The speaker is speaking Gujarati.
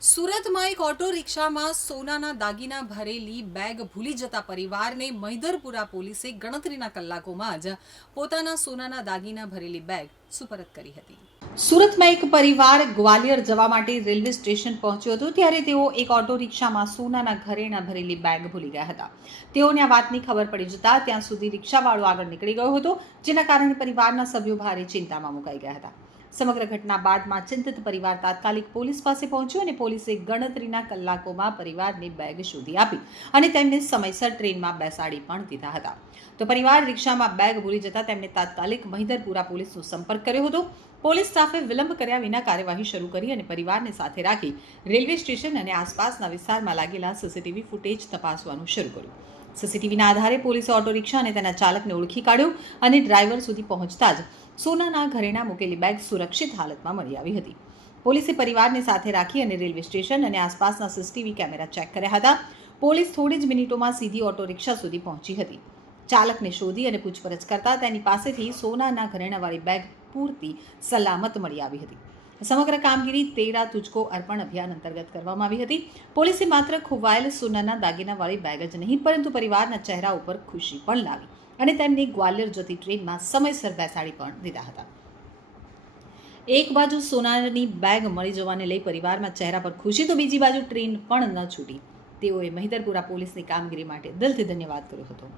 સુરતમાં એક ઓટો રિક્ષામાં સોનાના દાગીના ભરેલી બેગ ભૂલી જતા પરિવારને મહિધરપુરા પોલીસે ગણતરીના કલાકોમાં જ પોતાના સોનાના દાગીના ભરેલી બેગ સુપરત કરી હતી. સુરતમાં એક પરિવાર ગ્વાલિયર જવા માટે રેલવે સ્ટેશન પહોંચ્યો હતો ત્યારે તેઓ એક ઓટો રિક્ષામાં સોનાના ઘરેણા ભરેલી બેગ ભૂલી ગયા હતા. તેઓને આ વાતની ખબર પડી જતા ત્યાં સુધી રિક્ષાવાળો આગળ નીકળી ગયો હતો, જેના કારણે પરિવારના સભ્યો ભારે ચિંતામાં મુકાઈ ગયા હતા. સમગ્ર ઘટના બાદમાં ચિંતિત પરિવાર તાત્કાલિક પોલીસ પાસે પહોંચ્યો અને પોલીસે ગણતરીના કલાકોમાં પરિવારની બેગ શોધી આપી અને તેમને સમયસર ટ્રેનમાં બેસાડી પણ દીધા હતા. તો પરિવાર રિક્ષામાં બેગ ભૂલી જતા તેમને તાત્કાલિક મહિધરપુરા પોલીસનો સંપર્ક કર્યો હતો. પોલીસ સ્ટાફે વિલંબ કર્યા વિના કાર્યવાહી શરૂ કરી અને પરિવારને સાથે રાખી રેલવે સ્ટેશન અને આસપાસના વિસ્તારમાં લાગેલા સીસીટીવી ફૂટેજ તપાસવાનું શરૂ કર્યું. સીસીટીવીના આધારે પોલીસે ઓટો રિક્ષા અને તેના ચાલકને ઓળખી કાઢ્યો અને ડ્રાઈવર સુધી પહોંચતા જ સોનાના ઘરેણા મૂકેલી બેગ સુરક્ષિત હાલતમાં મળી આવી હતી. પોલીસે પરિવારને સાથે રાખી અને રેલવે સ્ટેશન અને આસપાસના સીસીટીવી કેમેરા ચેક કર્યા હતા. પોલીસ થોડી જ મિનિટોમાં સીધી ઓટો રિક્ષા સુધી પહોંચી હતી. ચાલકને શોધી અને પૂછપરછ કરતા તેની પાસેથી સોનાના ઘરેણાવાળી બેગ પૂરતી સલામત મળી આવી હતી. સમગ્ર કામગીરી તેરા તુજકો અર્પણ અભિયાન અંતર્ગત કરવામાં આવી હતી. પોલીસે માત્ર ખોવાયેલ સોનાના દાગીનાવાળી બેગ જ નહીં પરંતુ પરિવારના ચહેરા ઉપર ખુશી પણ લાવી અને તેમને ગ્વાલિયર જતી ટ્રેનમાં સમયસર બેસાડી પણ દીધા હતા. એક બાજુ સોનાની બેગ મળી જવાને લઈ પરિવારમાં ચહેરા પર ખુશી, તો બીજી બાજુ ટ્રેન પણ ન છૂટી. તેઓએ મહિધરપુરા પોલીસની કામગીરી માટે દિલથી ધન્યવાદ કર્યો હતો.